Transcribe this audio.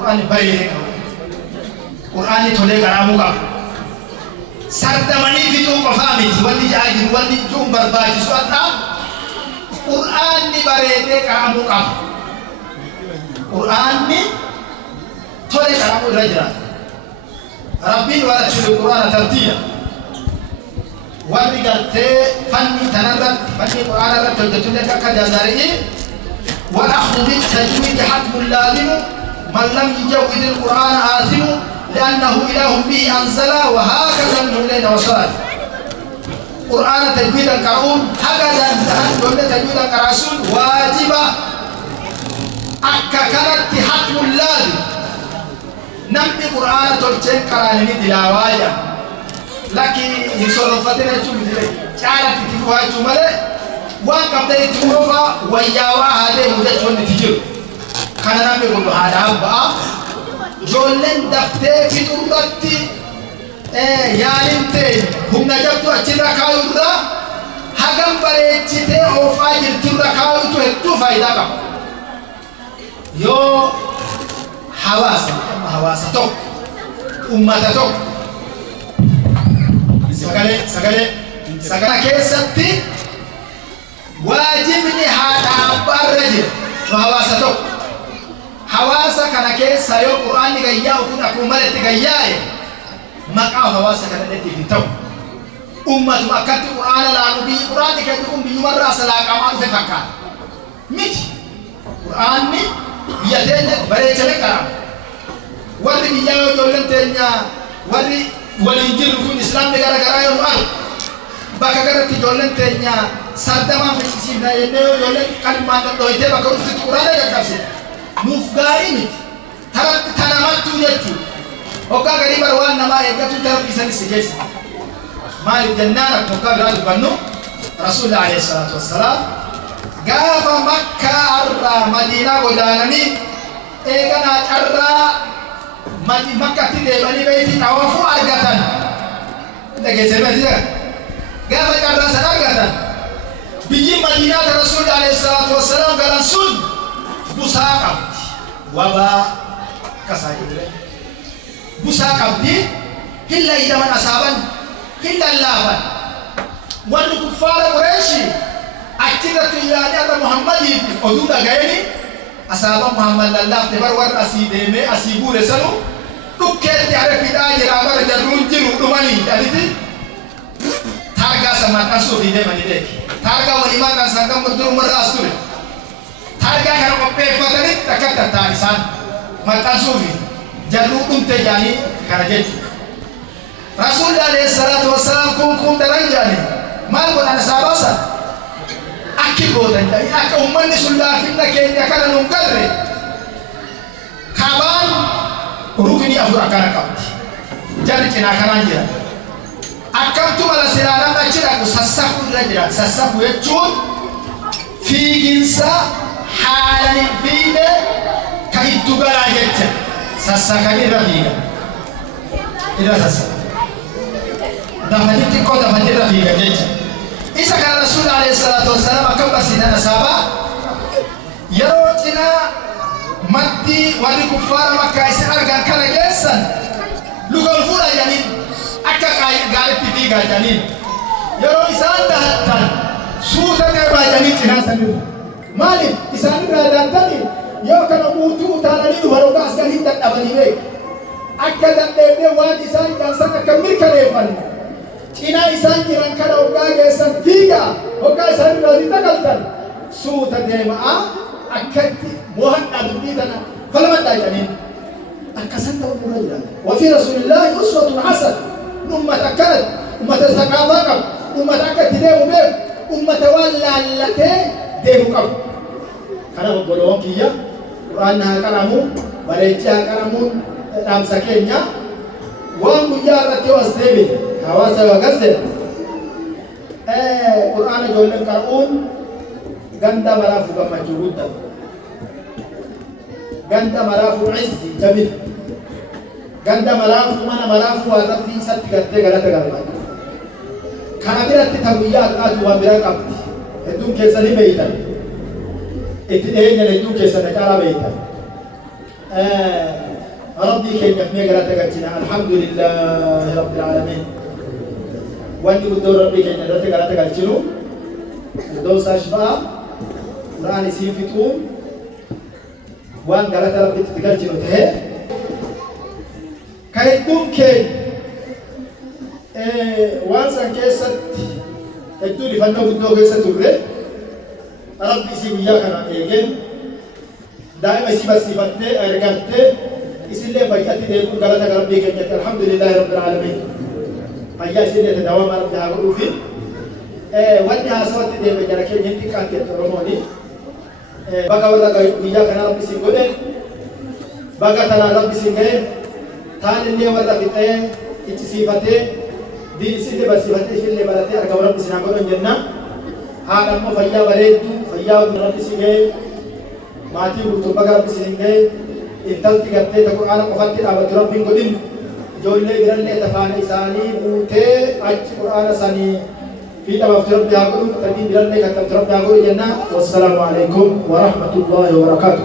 Qur'aan bareedee qaba. Qur'aan tolee garaamuu qaba. Sardamanii fixuu qofaa miti wanni jaajiru wanni ijuun barbaachisu addaa Qur'aan bareedee garaamuu qaba. Qur'aan tolee garaamuu irra jira. Rabbiin warattilu Qur'aana tartiila. Warri gartee fanni tanarratti fanni Qur'aana irratti hojjetullee akka jaazari'ii والأخذ بالتجويد حتم لازم من لم يجود القرآن آثم لأنه إله به أنزل وهكذا من الليل وصلت قرآن تجويد القرآن هكذا دون تجويد القرآن واجبة أكا كانت حتم لازم نمي قرآن تلتين قرآن دلاوايا لكن يصرفتنا جملة جعلت تفوها جملة waan qabdee tuufa wayyaawaa haadee hojjechuun itti jiru kana namni kun haadhaan ba'a ijoolleen daftee fixuurratti yaalintee humna jabdu achirra kaayurra hagam bareechitee oofaa jirturra kaayutu hedduu faayidaa qaba yoo hawaasa tokko ummata tokko sagalee keessatti واجبني هذا برج وهواسته هواسة كنا كيس سيو القرآن نجيا وكنا كمل تجيا مقام هواسة كنا نتي في تو أمة ما كتب القرآن لا نبي القرآن كتبهم بيمر سلاك أمان في فكان ميت القرآن مي بيتين بريء كلام ورد بيجا وجولن تنيا ورد إنجيل ركون إسلام negara-negara yang luar baka garati jollen tenya sardama fitisi na yeneo jollen kalimatan doite baka usit qur'ana gakasi nuf gaini tarat tanamatu yetu oka gari barwan nama egatu tarab isani sigesi mal jannana oka gari bannu rasul alaihi salatu wassalam gaba makkah arra madina godanani egana arra makkah tidebani baiti tawafu argatan dagese madina قام قرر سنقطا بيجي مدينة الرسول عليه الصلاة والسلام قال سن بساقب وبا كسائر بساقب دي هلا إذا من أصابن هلا اللافن والكفار قريشي أكتبت يعني أن محمد أدونا غيري أصاب محمد الله تبر ور أسيدمي أسيبو رسلو تكيت تعرف إذا جرامر جرون جرو دماني أديتي targa sama kasu di mana ini? Targa wanita kan sangkam betul meras tu. Targa kalau kopi patani takkan tertarisan. Mata sufi jalur unte jani kerja. Rasul alaihi salatu wassalam kum terangani. Mal bukan sahabat. Akib bukan. Ak umman sudah kita kena karena nungkare. Kawan rukuni afur akan kau. Jadi kena kanan dia. Akkamtu mala sirana macira ku sassaku rajira sassaku yechun fiiginsa halani bide kaitu gara jecha sassakani rafiga ila sassa dafati ko dafati rafiga jecha isa kana rasul alaihi salatu wassalam akkam basina sahaba yarotina maddi wali kuffar makkah isa argan kana gesan lugal fura yani akka gaari piti gaajaniin yeroo isaan dahattan suuta gabaajanii cinaasanirra maaliif isaan irraa daantanii yoo kana guutuu utaananii dhufaroota as galiin dadhabanii beeku akka dadheebnee waan isaan dansan akka mirkaneeffanne cinaa isaan jiran kana hoggaa geessan fiigaa hoggaa isaan irraa dagaltan suuta deemaa akkatti mo'annaa dubbii tana falmadhaa jedhaniin akkasan ta'uu nurra jira wafii rasuulillaahi uswatun hasana أمة أكلت أمة ثقافة أمة أكلت ديمو بير أمة واللالتي ديمو كم كان بقولون كيا قرآنها كلامون بريتها كلامون دام سكينيا وان مجارة واسدبي حواسة وغزة قرآن جولن كرؤون غندا مرافو كما جودا غندا مرافو عزي جميل ganda malafu mana malafu adabni satti gatte galata galata kana biratti tawiya aqatu wa biraqab edun kesani beitan etine ne edun kesana kala beitan ربي كي يحمي قراتك الحمد لله رب العالمين وانت بدور ربي كي يحمي قراتك دوس أشفاء راني سيفتون وان قالت ربي تتقرجلو تهي كايدوم كي وانسان كيست ادولي فنو بدو كيست توري ربي سيبيا كان ايجن دائما سيبا سيفتي ارغرتي اسلي فايتي ديكو قالت ربي كي الحمد لله رب العالمين فايا سيدي تداوم ربي هاغلو في wanti haasawatti deeme jara keenya hin xiqqaatteetti Oromooni baga warra guyyaa kana rabbi siin godhe baga tanaan rabbi siin ga'e taan illee warra fixee iccisiifatee diinisillee barsiifatee ishillee baratee argamu rabbi siin haa godhan jenna haadha immoo fayyaa bareeddu fayyaa rabbi siin ga'e maatii guutuu baga rabbi siin ga'e intalti gartee ta Qur'aana qofatti dhaabattu rabbiin godhin ijoollee birallee tafaana isaanii buutee achi Qur'aana sanii في طواف ربي هاقول تدين بلاد كتب ربي هاقول جنة والسلام عليكم ورحمة الله وبركاته.